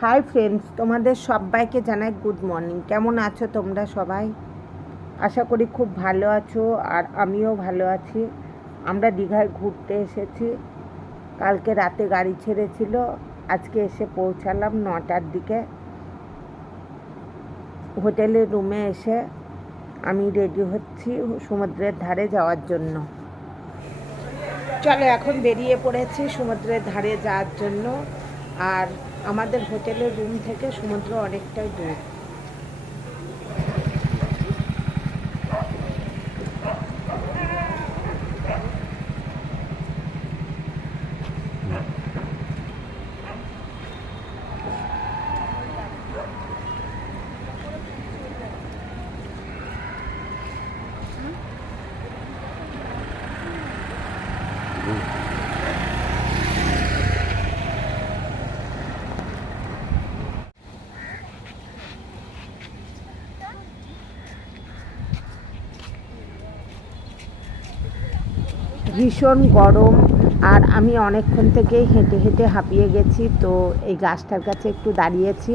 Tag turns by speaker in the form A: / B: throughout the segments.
A: Hi friends তোমাদের সবাইকে জানাই গুড মর্নিং কেমন আছো তোমরা সবাই? আশা করি খুব ভালো আছো আর আমিও ভালো আছি। আমরা দীঘায় ঘুরতে এসেছি। কালকে রাতে গাড়ি ছেড়েছিল। আজকে এসে পৌঁছালাম নটার দিকে। হোটেলের রুমে এসে আমি রেডি হচ্ছি সমুদ্রের ধারে যাওয়ার জন্য। চলো এখন বেরিয়ে পড়েছি সমুদ্রের ধারে যাওয়ার জন্য। আর আমাদের হোটেলের রুম থেকে সমুদ্র অনেকটাই দূর। ভীষণ গরম আর আমি অনেকক্ষণ থেকেই হেঁটে হেঁটে হাঁপিয়ে গেছি। তো এই গাছটার কাছে একটু দাঁড়িয়েছি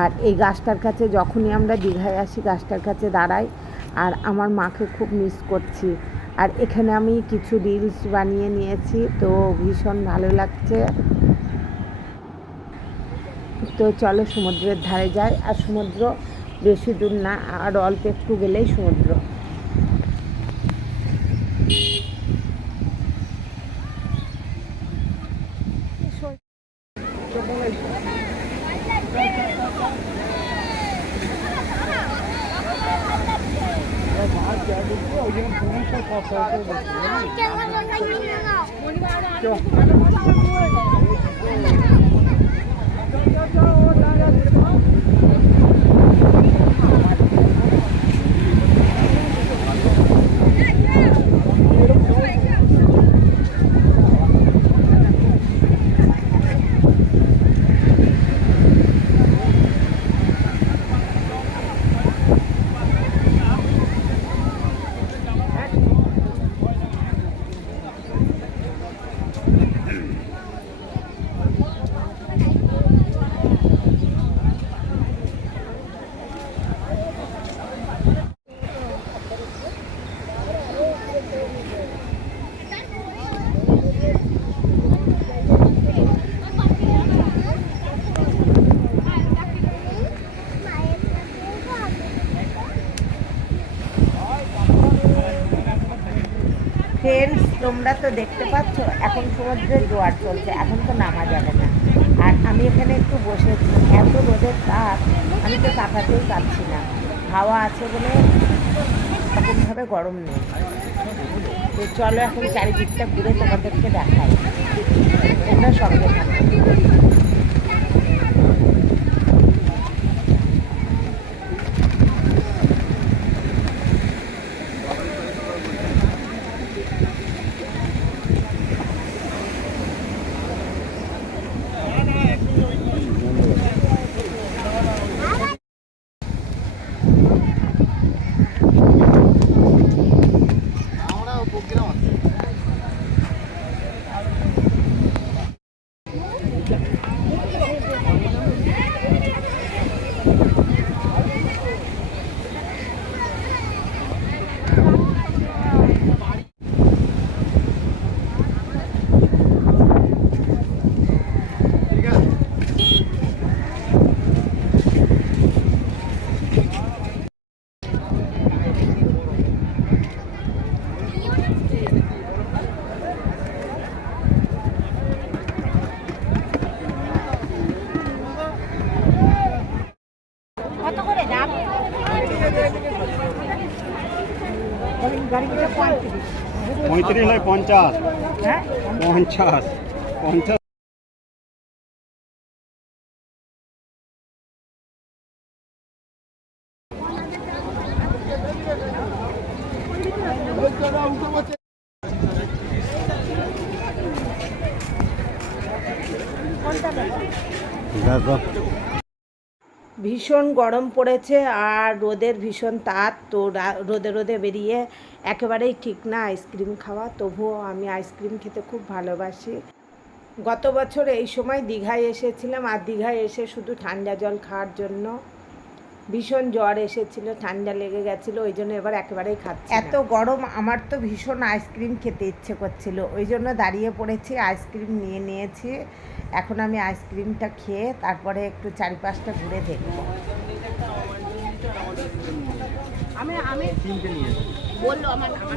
A: আর এই গাছটার কাছে যখনই আমরা দীঘায় আসি, গাছটার কাছে দাঁড়াই আর আমার মাকে খুব মিস করছি। আর এখানে আমি কিছু রিলস বানিয়ে নিয়েছি, তো ভীষণ ভালো লাগছে। তো চলো সমুদ্রের ধারে যাই। আর সমুদ্র বেশি দূর না, আর অল্প একটু গেলেই সমুদ্র। Cho. ফ্রেন্ডস তোমরা তো দেখতে পাচ্ছ, এখন সমুদ্রে জোয়ার চলছে, এখন তো নামা যাবে না। আর আমি এখানে একটু বসেছি, এত রোদের তাপ, আমি তো তাকাতেই পারছি না। হাওয়া আছে বলে এরকমভাবে গরম নেই। তো চলো এখন চারিদিকটা ঘুরে তোমাদেরকে দেখাই। তোমরা সঙ্গে থাকো। পঁয়ত্রিশ
B: নয় পঞ্চাশ।
A: হ্যাঁ?
B: পঞ্চাশ। পঞ্চাশ। দেখো
A: ভীষণ গরম পড়েছে আর রোদের ভীষণ তাপ, তো রোদে রোদে বেরিয়ে একেবারেই ঠিক না আইসক্রিম খাওয়া। তবুও আমি আইসক্রিম খেতে খুব ভালোবাসি। গত বছর এই সময় দীঘায় এসেছিলাম, আর দীঘায় এসে শুধু ঠান্ডা জল খাওয়ার জন্য ভীষণ জ্বর এসেছিল ঠান্ডা লেগে গেছিল ওই জন্য এবার একেবারেই খাচ্ছি এত গরম আমার তো ভীষণ আইসক্রিম খেতে ইচ্ছে করছিল ওই জন্য দাঁড়িয়ে পড়েছি আইসক্রিম নিয়ে নিয়েছি এখন আমি আইসক্রিমটা খেয়ে তারপরে একটু চারিপাশটা ঘুরে দেখব।
C: আমি আমি বলল আমার আমার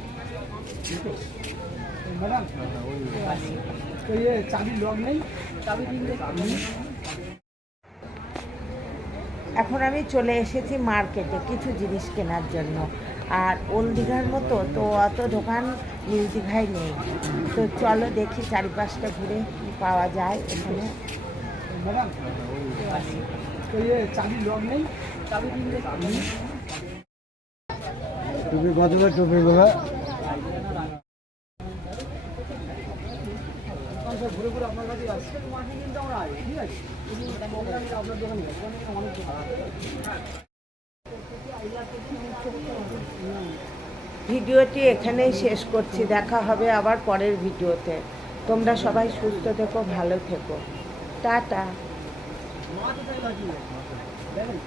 A: এখন আমি চলে এসেছি মার্কেটে কিছু জিনিস কেনার জন্য। আর ওল্ড দীঘার মতো তো অত দোকান নিউ দীঘায় নেই। তো চলো দেখি চারিপাশটা ঘুরে কী পাওয়া যায় এখানে।
B: টুপি কত
D: ঘুরে ঘুরে আপনার কাছে আসছে মাঠে কিন্তু আমরা আছি ঠিক আছে? আপনার দোকানে অনেক
A: ভিডিওটি এখানেই শেষ করছি। দেখা হবে আবার পরের ভিডিওতে। তোমরা সবাই সুস্থ থেকো ভালো থেকো। টাটা।
D: দেখেন।